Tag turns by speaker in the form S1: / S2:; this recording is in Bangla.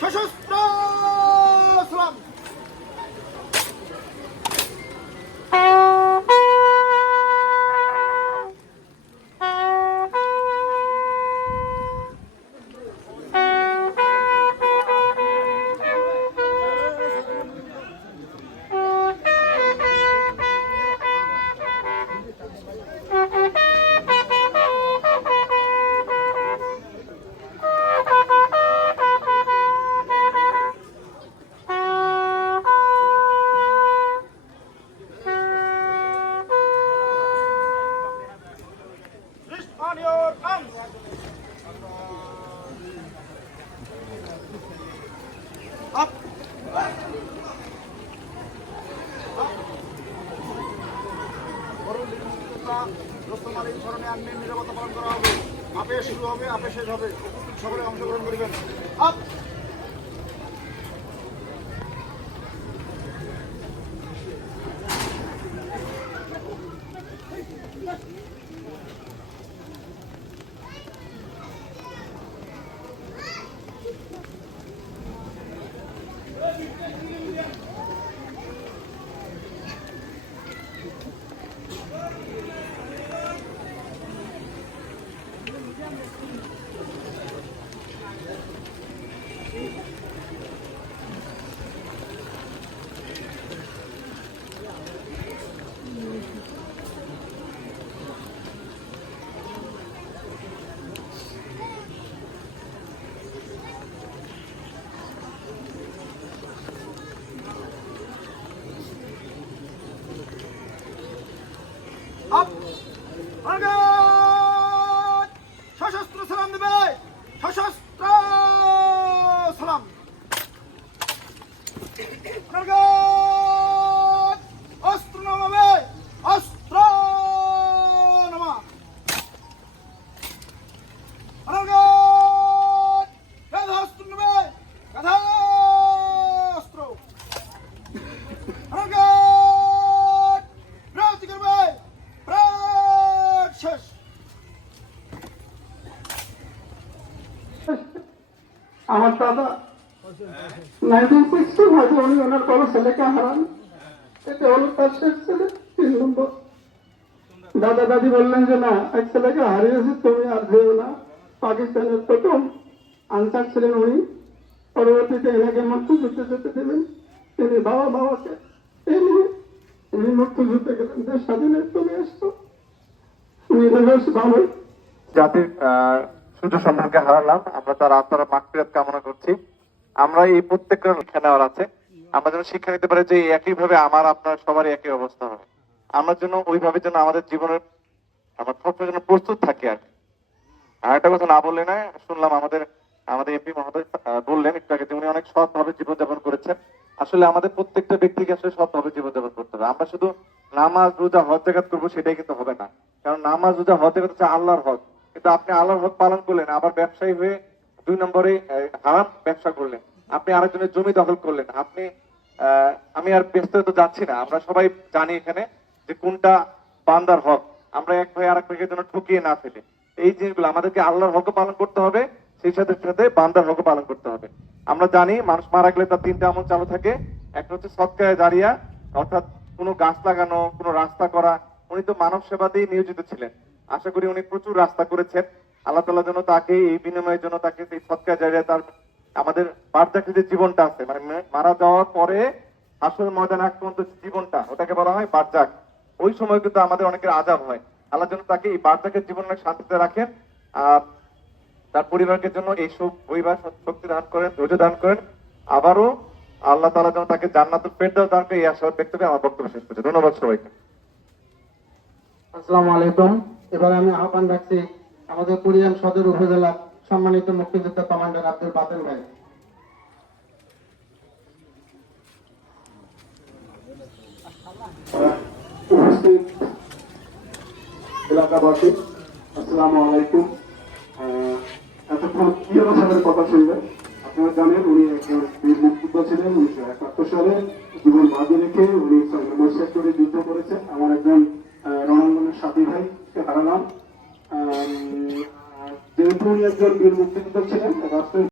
S1: সশস্ত্র আলীর স্মরণে আনবেন নিরাপত্তা পালন করা হবে। আপে শুরু হবে, আপে শেষ হবে। সকলে অংশগ্রহণ করবেন। আপ!
S2: আমার দাদা, নাইনটিন সিক্সটি ফাইভে উনি ওনার বড় ছেলেকে হারান। এটা হলো তার শেষ ছেলে তিন নম্বর। দাদা দাদি বললেন যে, না, এক ছেলেকে হারিয়েছি, তুমি আর যেও না। পাকিস্তানের প্রথম আনসার ছিলেন উনি। পরবর্তীতে এনাকে মুক্তিযুদ্ধে যেতে দেবেন তিনি বাবা বাবাকে এই নিয়ে উনি মুক্তিযুদ্ধে গেলেন। দেশ স্বাধীনের চলে এসছো নিরবেশ ভালোই।
S3: জাতির সূর্য সন্ধানকে হারালাম। আমরা তার আত্মারা মাকফিরাত কামনা করছি। আমরা এই প্রত্যেকটা শিক্ষা নেওয়ার আছে। আমরা যেন শিক্ষা নিতে পারি যে একই ভাবে আমার, আপনার, সবারই একই অবস্থা হবে। আমরা যেন ওইভাবে যেন আমাদের জীবনের, আমার সবসময় যেন প্রস্তুত থাকি আর। আর একটা কথা না বললে না শুনলাম আমাদের আমাদের এমপি মহোদয় বললেন একটু আগে উনি অনেক সৎভাবে জীবনযাপন করেছেন। আসলে আমাদের প্রত্যেকটা ব্যক্তিকে আসলে সৎভাবে জীবনযাপন করতে হবে। আমরা শুধু নামাজ, রোজা, হজ, জাকাত করব সেটাই কিন্তু হবে না। কারণ নামাজ, রোজা, হজ, জাকাত হচ্ছে আল্লাহর হক। কিন্তু আপনি আল্লাহর হক পালন করলেন, আবার ব্যবসায়ী হয়ে দুই নম্বরে হারাম ব্যবসা করলেন। আপনি আরেকজনের জমি দখল করলেন। আপনি আমি আর বিস্তারিত যাচ্ছি না। আমরা সবাই জানি এখানে যে কোনটা বান্দার হক। আমরা এক ভাই আরেক ভাইয়ের জন্য ঠকিয়ে না ফেলে। এই জিনিসগুলো আমাদেরকে আল্লাহর হক পালন করতে হবে, সেই সাথে সাথে বান্দার হক পালন করতে হবে। আমরা জানি মানুষ মারা গেলে তার তিনটা আমল চালু থাকে। একটা হচ্ছে সৎকায় দাঁড়িয়া অর্থাৎ কোনো গাছ লাগানো, কোনো রাস্তা করা। উনি তো মানব সেবাতেই নিয়োজিত ছিলেন। আশা করি উনি প্রচুর রাস্তা করেছেন। আল্লাহ তাআলা যেন তাকে এই বিনিময়ের জন্য তাকে সেই সৎকায় দাঁড়িয়ে তার আমাদের বার্ধক্যে যে জীবনটা আছে মানে মারা যাওয়ার পরে আসল ময়দান আগ পর্যন্ত জীবনটা, ওটাকে বলা হয় বার্জাক ওই সময় কিন্তু আমাদের অনেকের আজাব হয়। আল্লাহ যেন তাকে এই বার্জাকের জীবন শান্তিতে রাখেন আর তার পরিবারকে জন্য এই সুখ পরিবার শক্তি দান করেন, ধৈর্য দান করেন। আবারও আল্লাহ তাআলা যেন তাকে জান্নাতুল ফেরদাউস দান করে এই আশাবাদ ব্যক্ত আমার বক্তব্য শেষ করছি। ধন্যবাদ সবাইকে।
S2: আসসালামু আলাইকুম। এবার আমি আহ্বান রাখছি আমাদের কুড়িয়ান সদর উপজেলা সম্মানিত মুক্তিযোদ্ধা কমান্ডার আব্দুল বাতেন ভাই। এলাকাবাসী, আসসালামু আলাইকুম। এতক্ষণ কিয়ানো সাহেবের কথা শুনবেন আপনারা জানেন উনি একজন বীর মুক্তিযোদ্ধা ছিলেন, উনিশশো একাত্তর সালে জীবন বাজি রেখে উনি সেক্টরে যুদ্ধ করেছেন। আমার একজন রণাঙ্গনের সাথী ভাইকে হারালাম তিনি একজন বীর মুক্তিযোদ্ধা ছিলেন